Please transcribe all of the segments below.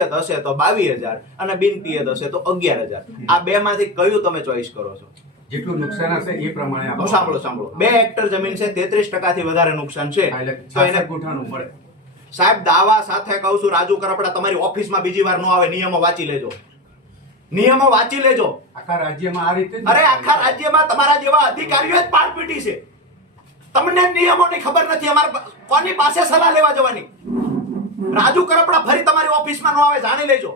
હશે તો 22,000 અને બિન પિયત હશે તો 11,000. આ બે માંથી કયું તમે ચોઈસ કરો છો? જેટલું નુકસાન હશે એ પ્રમાણે આપણે સાંભળો 2 હેક્ટર જમીન છે, 33% થી વધારે નુકસાન છે તો એને ગુઠાનું મળે. સાહેબ દાવા સાથે કહું છું, રાજુ કરપડા તમારી ઓફિસમાં બીજી વાર ન આવે. નિયમો વાંચી લેજો, નિયમો વાંચી લેજો. આખા રાજ્યમાં આ રીતે અરે આખા રાજ્યમાં તમારા જેવા અધિકારીઓ જ પાટપીટી છે. તમને નિયમોની ખબર નથી. અમારે કોની પાસે સલાહ લેવા જવાની? રાજુ કરપડા ફરી તમારી ઓફિસમાં ન આવે, જાણી લેજો.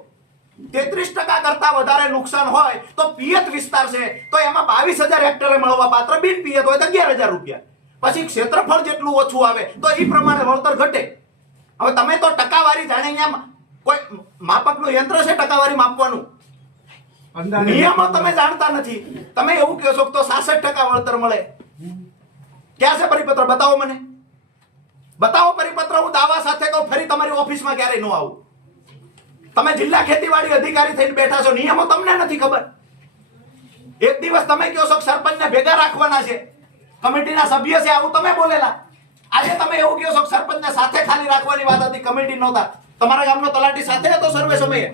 33% કરતા વધારે નુકસાન હોય તો પિયત વિસ્તાર છે તો એમાં 22,000 હેક્ટરે મળવા પાત્ર, બિન પિયત હોય તો 11,000 રૂપિયા. પછી ક્ષેત્રફળ જેટલું ઓછું આવે તો એ પ્રમાણે વળતર ઘટે. હવે તમે તો ટકાવારી જાણે, અહીંયા કોઈ માપકનું યંત્ર છે ટકાવારી માપવાનું? નિયમો તમે જાણતા નથી. તમે એવું કહો છો તો 66% વળતર મળે. ક્યાં છે પરિપત્ર? બતાવો મને, બતાવો પરિપત્ર. હું દાવા સાથે કહું ફરી તમારી ઓફિસમાં ક્યારેય ન આવું. તમે જિલ્લા ખેતીવાડી અધિકારી થઈને બેઠા છો, નિયમો તમને નથી ખબર. એક દિવસ તમે કહો છો સરપંચને ભેગા રાખવાના છે, કમિટીના સભ્ય છે, આવું તમે બોલેલા. આજે તમે એવું કહો છો સરપંચને સાથે ખાલી રાખવાની વાત હતી, કમિટી નહોતા. તમારા ગામનો તલાટી સાથે હતો સર્વે સમયે?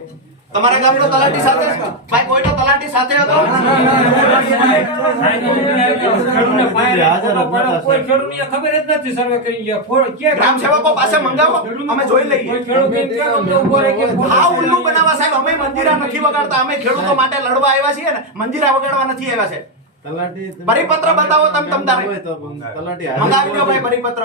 તમારા ગામનો તલાટી સાથે ભાઈ કોઈનો તલાટી સાથે હતો? કોઈ ખેડૂતને ખબર જ નથી સર્વે કરી ગયા. ગ્રામ સેવકો પાસે મંગાવો, અમે જોઈ લઈએ. હા ઉલ્લુ બનાવવા સાહેબ. અમે મંજીરા નથી વગાડતા, અમે ખેડૂતો માટે લડવા આવ્યા છીએ ને, મંજીરા વગાડવા નથી આવ્યા છે. પરિપત્ર બતાવો તમે તમતારે મંગાવી લો ભાઈ પરિપત્ર.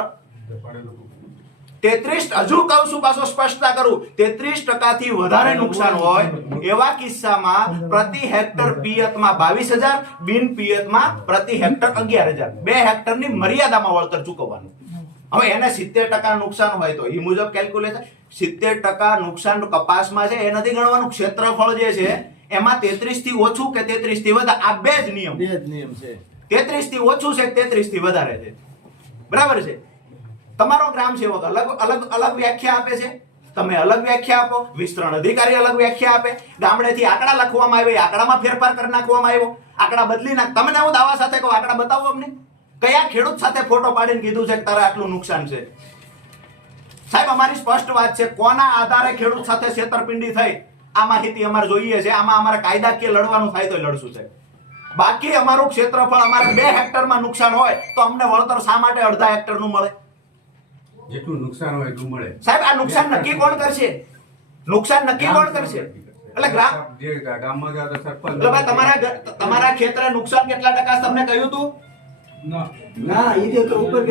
33 હજુ કહું છું, પાછો સ્પષ્ટતા કરું, 33% થી વધારે નુકસાન હોય એવા કિસ્સામાં પ્રતિ હેક્ટર પિયતમાં 22,000, બિન પિયતમાં પ્રતિ હેક્ટર 11,000. 2 હેક્ટરની મર્યાદામાં વળતર ચૂકવવાનું. હવે એને 70% નુકસાન હોય તો એ મુજબ કેલ્ક્યુલેશન. 70% નુકસાન કપાસમાં છે એ નથી ગણવાનું. ક્ષેત્રફળ જે છે એમાં 33 થી ઓછું કે 33 થી વધારે, આ બે જ નિયમ છે. 33 થી ઓછું છે, 33 થી વધારે છે, બરાબર છે. તમારો ગ્રામ સેવક અલગ વ્યાખ્યા આપે છે, તમે અલગ વ્યાખ્યા આપો, વિસ્તરણ અધિકારી અલગ વ્યાખ્યા આપે, ગામડેથી આંકડા લખવામાં આવે, આંકડામાં ફેરફાર કરી નાખવામાં આવ્યો, આંકડા બદલી નાખ. તમને હું દાવા સાથે કહું, આંકડા બતાવો અમને. કયા ખેડૂત સાથે ફોટો પાડીને કીધું છે કે તારે આટલું નુકસાન છે? સાહેબ અમારી સ્પષ્ટ વાત છે, કોના આધારે ખેડૂત સાથે છેતરપિંડી થઈ આ માહિતી અમારે જોઈએ છે. આમાં અમારે કાયદાકીય લડવાનું થાય તો લડશું છે. બાકી અમારું ક્ષેત્રફળ અમારે 2 હેક્ટરમાં નુકસાન હોય તો અમને વળતર શા માટે અડધા હેક્ટરનું મળે? જેટલું નુકસાન હોય એટલું મળે. સાહેબ આ નુકસાન નક્કી કોણ કરશે? નુકસાન નક્કી કોણ કરશે? એટલે ગામમાં ગયા તો સરપંચ. એટલે ભાઈ તમારા ખેતરે નુકસાન કેટલા ટકા તમને કહ્યું હતું? ના, એ તો ઉપર